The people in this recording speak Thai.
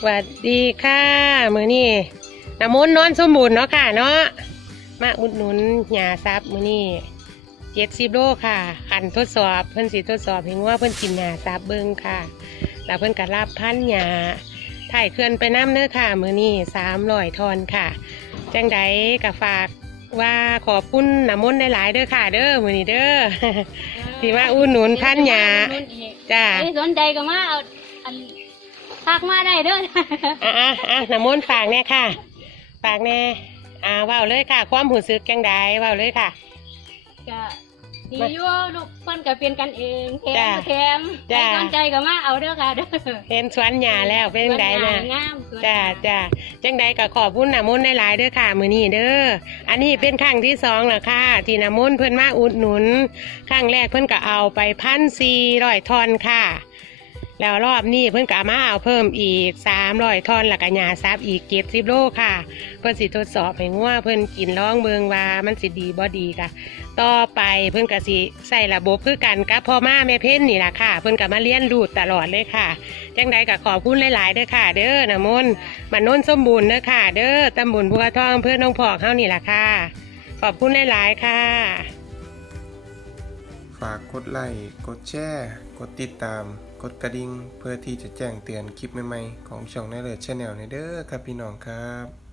สวัสดีค่ะมือนี่น้ำมนต์นอนสมบูรณ์เนาะค่ะเนาะมาอุดหนุนหยาซับมือนี่เจ็ดสิบโลค่ะขันทดสอบเพิ่นสิทดสอบเห็นว่าเพิ่นกินหยาซับเบิ้งค่ะ แล้วเพิ่นก็รับพันหยาถ่ายเคลื่อนไปน้ำเนื้อค่ะมือนี่สามร้อยทอนค่ะจังใดก็ฝากว่าขอบคุณน้ำมนต์หลายๆเด้อค่ะ เด้อมือนี่เด้อที่มาอุดหนุนพันหยาจ้าไอ้สนใจก็มาเอาอัน ทักมาได้เด้ออะอะอะน้ำมนต์ฝากแน่ค่ะ ฝากแน่อ่าเว้าเลยค่ะ ความหูซึกจังใดเว้าเลยค่ะ ก็ดีอยู่ลูกเพิ่นก็เป็นกันเองแถจ้ะมแถมจ้ะไอ้สนใจก็มาเอาเด้อค่ะเด้อเห็นสวนหญ้าแล้วเป็นจังใดสวนะหญ้างามสวนจ้าหญ้จ้าจังใดก็ขอบคุณน้ำมนต์หลายๆเด้อค่ะ มือนี้เด้ออันนี้เป็นครั้งที่สองแล้วค่ะ ที่น้ำมนต์เพิ่นมาอุดหนุนครั้งแรกเพิ่นก็เอาไปพันสี่ร้อยทอนค่ะ แล้วรอบนี้เพิ่นก็มาเอาเพิ่มอีกสามร้อยทอนล้วก็หญ้าซับอีกเจ็ดสิบโลค่ะเพิ่นสิทดสอบให้งัวเพิ่นกินร้องเบิงว่ามันสิดีบ่ดีค่ะ ต่อไปเพิ่นก็สิใส่ระบบคือกันกับพ่อมาแม่เพ่นนี่ล่ะค่ะ เพิ่นก็มาเรียนรู้ตลอดเลยค่ะจังใดก็ขอบคุณหลายๆเด้อค่ะ เด้อนะมนต์มันน้นสมบูรณ์เด้อค่ะ เด้อตำบลบัวทองอำเพื่อน้องพอกเฮานี่ล่ะค่ะ ขอบคุณหลายๆค่ะฝากกดไลค์กดแชร์กดติดตาม ดกระดิ่งเพื่อที่จะแจ้งเตือนคลิปใหม่ๆ ของช่องในเลิศชาแนลในเด้อครับพี่น้องครับ